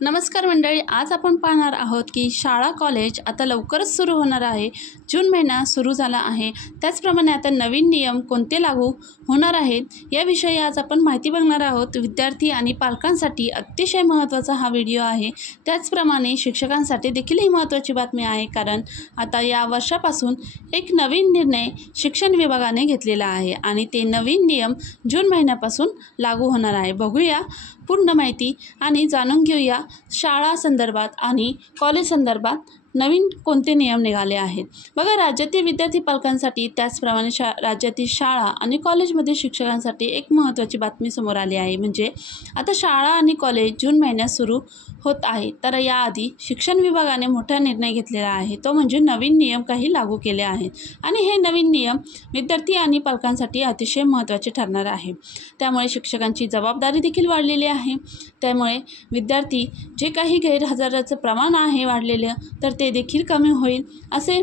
नमस्कार मंडळी, आज आपण पाहणार आहोत की शाळा कॉलेज आता लवकरच सुरू होणार आहे। जून महिना सुरू झाला आहे, त्याचप्रमाणे आता नवीन नियम कोणते लागू होणार आहेत याविषयी आज आपण माहिती बघणार आहोत। विद्यार्थी आणि पालकांसाठी अतिशय महत्त्वाचा हा व्हिडिओ आहे। त्याचप्रमाणे शिक्षकांसाठी देखील ही महत्त्वाची बातमी आहे, कारण आता या वर्षापासून एक नवीन निर्णय शिक्षण विभागाने घेतलेला आहे आणि ते नवीन नियम जून महिन्यापासून लागू होणार आहे। बघूया पूर्ण माहिती आणि जाणून घेऊया शाळा संदर्भात आणि कॉलेज संदर्भात नवीन कोणते नियम निघाले आहेत। बघा, राज्यातील विद्यार्थी पालकांसाठी त्याचप्रमाणे राज्यातील शाळा आणि कॉलेजमधील शिक्षकांसाठी एक महत्त्वाची बातमी समोर आली आहे। म्हणजे आता शाळा आणि कॉलेज जून महिन्यात सुरू होत आहे, तर याआधी शिक्षण विभागाने मोठा निर्णय घेतलेला आहे, तो म्हणजे नवीन नियम काही लागू केले आहेत आणि हे नवीन नियम विद्यार्थी आणि पालकांसाठी अतिशय महत्त्वाचे ठरणार आहे। त्यामुळे शिक्षकांची जबाबदारी देखील वाढलेली आहे। त्यामुळे विद्यार्थी जे काही गैरहजराचं प्रमाण आहे वाढलेलं, तर ते देखील कमी होईल असे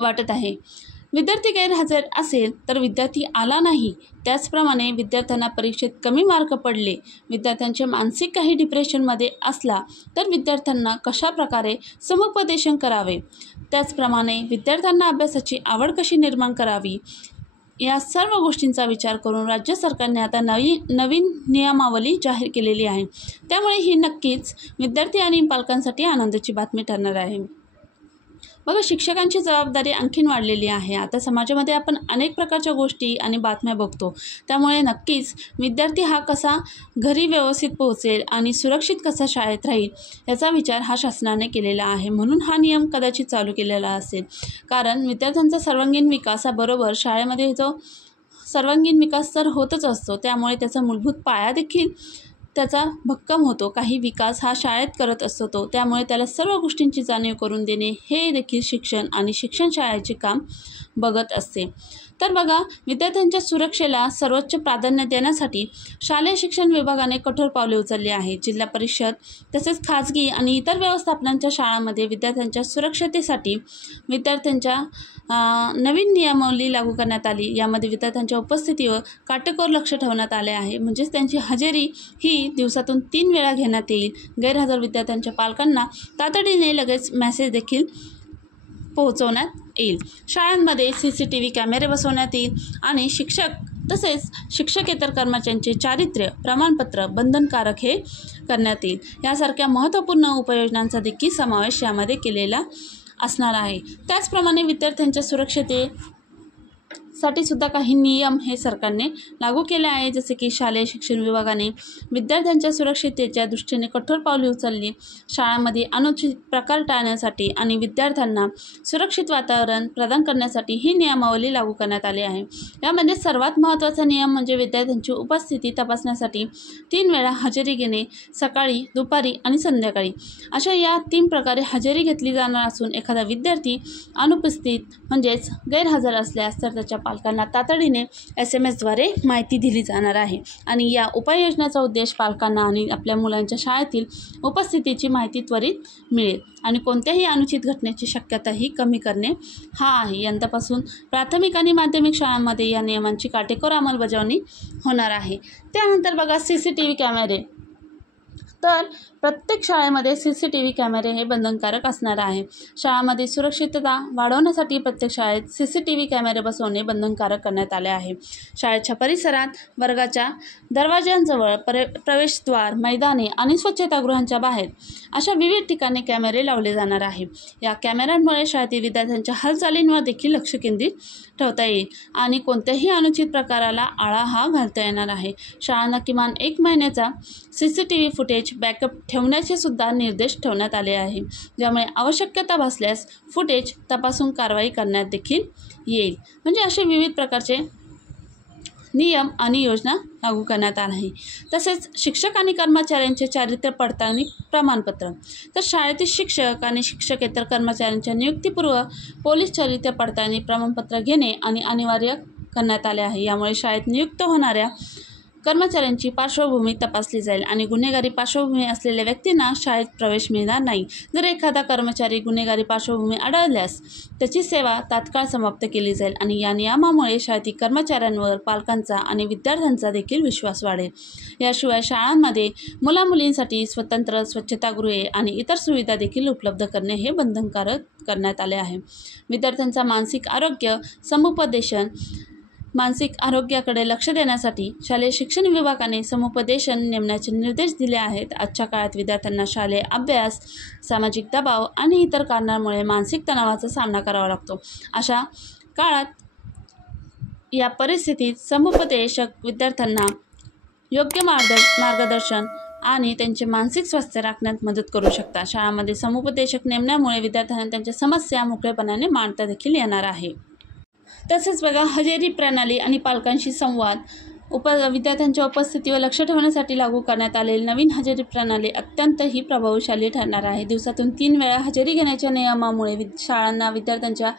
वाटत आहे। विद्यार्थी गैरहजर असेल तर विद्यार्थी आला नाही, त्याचप्रमाणे विद्यार्थ्यांना परीक्षेत कमी मार्क पडले, विद्यार्थ्यांचे मानसिक काही डिप्रेशनमध्ये असला तर विद्यार्थ्यांना कशाप्रकारे समुपदेशन करावे, त्याचप्रमाणे विद्यार्थ्यांना अभ्यासाची आवड कशी निर्माण करावी, या सर्व गोष्टींचा विचार करून राज्य सरकारने आता नवीन नियमावली जाहीर केलेली आहे। त्यामुळे ही नक्कीच विद्यार्थी आणि पालकांसाठी आनंदाची बातमी ठरणार आहे। बघा, शिक्षकांची जबाबदारी आणखीन वाढलेली आहे। आता समाजामध्ये आपण अनेक प्रकारच्या गोष्टी आणि बातम्या बघतो, त्यामुळे नक्कीच विद्यार्थी हा कसा घरी व्यवस्थित पोहोचेल आणि सुरक्षित कसा शाळेत राहील याचा विचार हा शासनाने केलेला आहे। म्हणून हा नियम कदाचित चालू केलेला असेल, कारण विद्यार्थ्यांचा सर्वांगीण विकासाबरोबर शाळेमध्ये जो सर्वांगीण विकास तर होतच असतो, त्यामुळे त्याचा मूलभूत पाया देखील त्याचा भक्कम होतो। काही विकास हा शाळेत करत असतो तो, त्यामुळे त्याला सर्व गोष्टींची जाणीव करून देणे हे देखील शिक्षण आणि शिक्षण शाळेचे काम बघत असते। तर बघा, विद्यार्थ्यांच्या सुरक्षेला सर्वोच्च प्राधान्य देण्यासाठी शालेय शिक्षण विभागाने कठोर पावले उचलली आहेत। जिल्हा परिषद तसेच खाजगी आणि इतर व्यवस्थापनांच्या शाळांमध्ये विद्यार्थ्यांच्या सुरक्षतेसाठी विद्यार्थ्यांच्या नवीन नियमावली लागू करण्यात आली। यामध्ये विद्यार्थ्यांच्या उपस्थितीवर काटेकोर लक्ष ठेवण्यात आले आहे, म्हणजेच त्यांची हजेरी ही दिवसातून 3 वेळा घेण्यात येईल। गैरहजर विद्यार्थ्यांच्या पालकांना तातडीने लगेच मेसेज देखील पोहोचवण्यात येईल। शाळांमध्ये CCTV कॅमेरे बसवण्यात येईल आणि शिक्षक तसेच शिक्षकेतर कर्मचाऱ्यांचे चारित्र्य प्रमाणपत्र बंधनकारक हे करण्यात येईल। यासारख्या महत्त्वपूर्ण उपाययोजनांचा देखील समावेश यामध्ये केलेला असणार आहे। त्याचप्रमाणे विद्यार्थ्यांच्या सुरक्षतेसाठी सुद्धा काही नियम हे सरकारने लागू केले आहे, जसे की शालेय शिक्षण विभागाने विद्यार्थ्यांच्या सुरक्षिततेच्या दृष्टीने कठोर पावले उचलली। शाळांमध्ये अनुचित प्रकार टाळण्यासाठी आणि विद्यार्थ्यांना सुरक्षित वातावरण प्रदान करण्यासाठी ही नियमावली लागू करण्यात आली आहे। यामध्ये सर्वात महत्त्वाचा नियम म्हणजे विद्यार्थ्यांची उपस्थिती तपासण्यासाठी 3 वेळा हजेरी घेणे, सकाळी, दुपारी आणि संध्याकाळी अशा या 3 प्रकारे हजेरी घेतली जाणार असून एखादा विद्यार्थी अनुपस्थित म्हणजेच गैरहजर असल्यास तर त्याच्या पालकांना तातडीने SMS द्वारे माहिती दिली जाणार आहे आणि या उपाययोजनेचा उद्देश पालकांना आणि आपल्या मुलांच्या शाळेतील उपस्थितीची माहिती त्वरित मिळेल आणि कोणत्याही अनुचित घटनेची शक्यताही कमी करणे हा आहे। यंदापासून प्राथमिक आणि माध्यमिक शाळांमध्ये या नियमांची काटेकोर अंमलबजावणी होणार आहे। त्यानंतर बघा, CCTV कॅमेरे, तर प्रत्येक शाळेमध्ये CCTV कॅमेरे हे बंधनकारक असणार आहे। शाळांमध्ये सुरक्षितता वाढवण्यासाठी प्रत्येक शाळेत CCTV कॅमेरे बसवणे बंधनकारक करण्यात आले आहे। शाळेच्या परिसरात, वर्गाच्या दरवाज्यांजवळ, प्रवेशद्वार, मैदाने आणि स्वच्छतागृहांच्या बाहेर अशा विविध ठिकाणी कॅमेरे लावले जाणार आहे। या कॅमेऱ्यांमुळे शाळेतील विद्यार्थ्यांच्या हालचालींवर देखील लक्ष केंद्रित ठेवता येईल आणि कोणत्याही अनुचित प्रकाराला आळा हा घालता येणार आहे। शाळांना किमान 1 महिन्याचा CCTV फुटेज बॅकअप ठेवण्याचे सुद्धा निर्देश ठेवण्यात आले आहे, ज्यामुळे आवश्यकता भासल्यास फुटेज तपासून कारवाई करण्यात देखील येईल। म्हणजे असे विविध प्रकारचे नियम आणि योजना लागू करण्यात आल्या आहे। तसेच शिक्षक आणि कर्मचाऱ्यांचे चारित्र्य पडताळणी प्रमाणपत्र, तर शाळेतील शिक्षक आणि शिक्षकेतर कर्मचाऱ्यांच्या नियुक्तीपूर्व पोलीस चारित्र्य पडताळणी प्रमाणपत्र घेणे आणि अनिवार्य करण्यात आले आहे। यामुळे शाळेत नियुक्त होणाऱ्या कर्मचाऱ्यांची पार्श्वभूमी तपासली जाईल आणि गुन्हेगारी पार्श्वभूमी असलेल्या व्यक्तींना शाळेत प्रवेश मिळणार नाही। जर एखादा कर्मचारी गुन्हेगारी पार्श्वभूमी आढळल्यास त्याची सेवा तात्काळ समाप्त केली जाईल आणि या नियमामुळे शाळेतील कर्मचाऱ्यांवर पालकांचा आणि विद्यार्थ्यांचा देखील विश्वास वाढेल। याशिवाय शाळांमध्ये मुलामुलींसाठी स्वतंत्र स्वच्छतागृहे आणि इतर सुविधा देखील उपलब्ध करणे हे बंधनकारक करण्यात आले आहे। विद्यार्थ्यांचा मानसिक आरोग्य समुपदेशन मानसिक आरोग्याकडे लक्ष देण्यासाठी शालेय शिक्षण विभागाने समुपदेशन नेमण्याचे निर्देश दिले आहेत। आजच्या काळात विद्यार्थ्यांना शालेय अभ्यास, सामाजिक दबाव आणि इतर कारणांमुळे मानसिक तणावाचा सामना करावा लागतो। अशा काळात या परिस्थितीत समुपदेशक विद्यार्थ्यांना योग्य मार्गदर्शन आणि त्यांचे मानसिक स्वास्थ्य राखण्यात मदत करू शकतात। शाळांमध्ये समुपदेशक नेमण्यामुळे विद्यार्थ्यांना त्यांच्या समस्या मोकळेपणाने मांडता देखील येणार आहे। तसेच बघा, हजेरी प्रणाली आणि पालकांशी संवाद विद्यार्थ्यांच्या उपस्थितीवर लक्ष ठेवण्यासाठी लागू करण्यात आलेली नवीन हजेरी प्रणाली अत्यंत ही प्रभावशाली ठरणार आहे। दिवसातून 3 वेळा हजेरी घेण्याच्या नियमामुळे शाळांना विद्यार्थ्यांच्या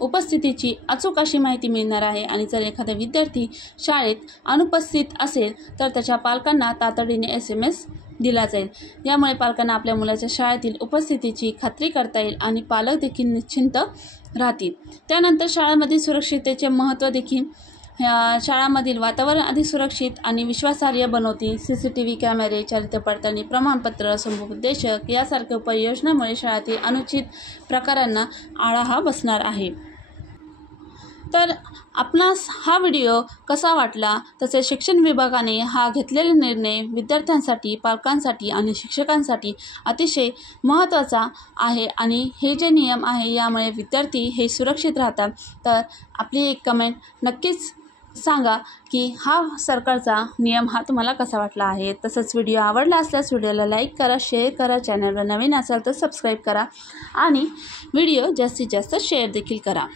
उपस्थितीची अचूक अशी माहिती मिळणार आहे आणि जर एखादा विद्यार्थी शाळेत अनुपस्थित असेल तर त्याच्या पालकांना तातडीने SMS दिला जाईल। यामुळे पालकांना आपल्या मुलाच्या शाळेतील उपस्थितीची खात्री करता येईल आणि पालक देखील निश्चिंत राहतील। त्यानंतर शाळांमधील सुरक्षिततेचे महत्त्व देखील शाळांमधील वातावरण अधिक सुरक्षित आणि विश्वासार्ह बनवतील। CCTV कॅमेरे, चारित्र्य पडताळणी प्रमाणपत्र, समुपदेशक यासारख्या उपाययोजनांमुळे शाळेतील अनुचित प्रकारांना आळा बसणार आहे। तर आपणास हा व्हिडिओ कसा वाटला, तसेच शिक्षण विभागाने हा घेतलेला निर्णय विद्यार्थ्यांसाठी, पालकांसाठी आणि शिक्षकांसाठी अतिशय महत्त्वाचा आहे आणि हे जे नियम आहे यामुळे विद्यार्थी हे सुरक्षित राहतात। तर आपली एक कमेंट नक्कीच सांगा की हा सरकारचा नियम हा तुम्हाला कसा वाटला आहे। तसंच व्हिडिओ आवडला असल्यास व्हिडिओला लाईक करा, शेअर करा, चॅनलला नवीन असाल तर सबस्क्राईब करा आणि व्हिडिओ जास्तीत जास्त शेअर देखील करा।